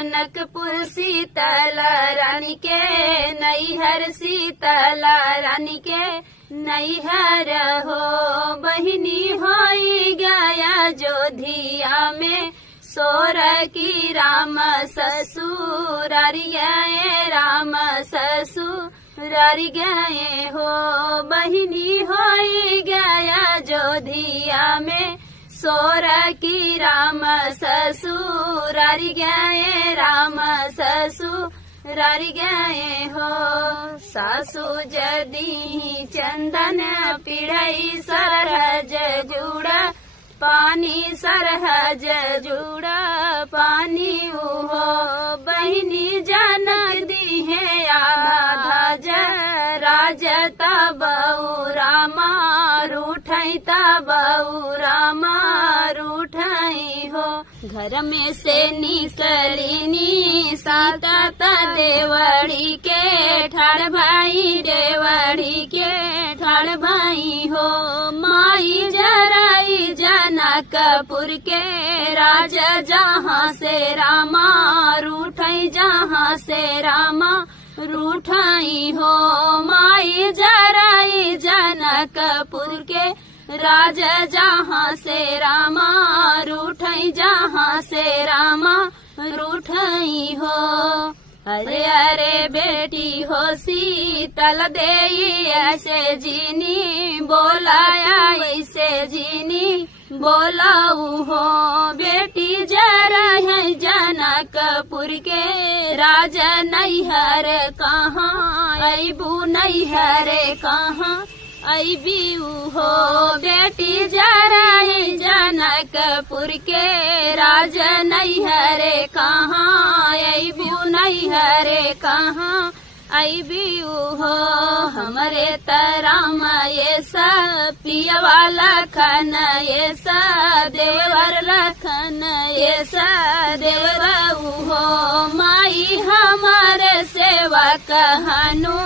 जनकपुर शीतला रानी के नैहर, शीतला रानी के नैहर हो। बहिनी होई गया जोधिया में सोर की राम ससुरार गए, राम ससुरार गए हो। बहिनी होई गया जोधिया में सोर की राम ससुरार गए, राम ससुरार गए हो। सासु जदी चंदन पिढ़ई सरहज जुड़ा, पानी सरहज जुड़ा पानी उहो। बहिनी जनक दी है आधा राज तबऊ रामा रूठई, तबऊ रामा रूठई हो। घर में से निकलिनी साता देवड़ी के ठाड़ भाई, देवड़ी के ठाड़ भाई हो। माई जराई जनकपुर के राजा जहाँ से रामा रूठई, जहाँ से रामा रूठई हो। माई जराई जनकपुर के राजा जहाँ से रामा रूठई, जहाँ से रामा रूठई हो। अरे अरे बेटी हो शीतल देई ऐसे जीनी, बोलाया ऐसे जीनी बोलाऊ हो। बेटी जरा है जनकपुर के राजा नैहर कहाँ, अबू नैहर कहाँ अबी हो। बेटी जरा है जनकपुर के राजा नैहर कहाँ, अबू नैहर कहाँ अबी हो। हमरे तराम ये सब पिया वाला खन, ये सब देवर लखन, ये सब देवरू हो। माई हमारे सेवा कहनु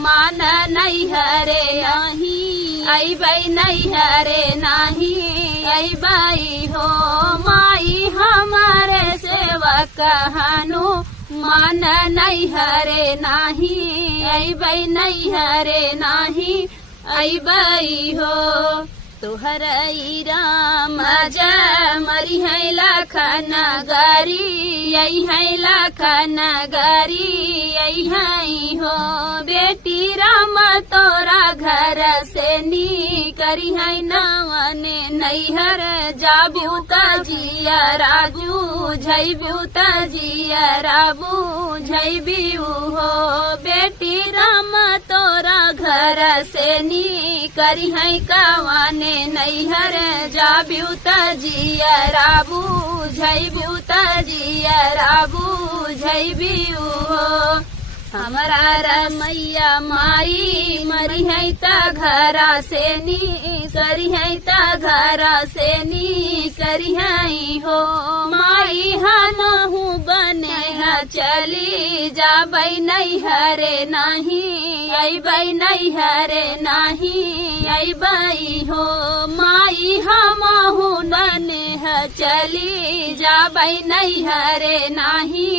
मान नैहरे आही, अबई नैहरे नाही अबई हो। माई हमारे सेवा कहनु मान नैहरे नाही, अबई नैहरे नाही अबई हो। तुहर राम जय मरी है लखन गारी, यही है लखन गारी यही है हो। बेटी राम तोरा घर से नी करी है नवने नैहर, जाबू तजिया राजू झैबू तजिया राबू झैबी हो। बेटी राम तोरा घर से नी करी है कवाने नैहर, जाबू तजिया राबू झैबू तजिया राबू झैबी हो। हमारा रमैया माई मरी है त घरा से नी करी है त घरा से नी करी है हो। माई हनहु बने चली जाबई नैहरे नाही, अबई नैहरे नाही अबई हो। माई हमहु बने चली जाबई नैहरे नाही।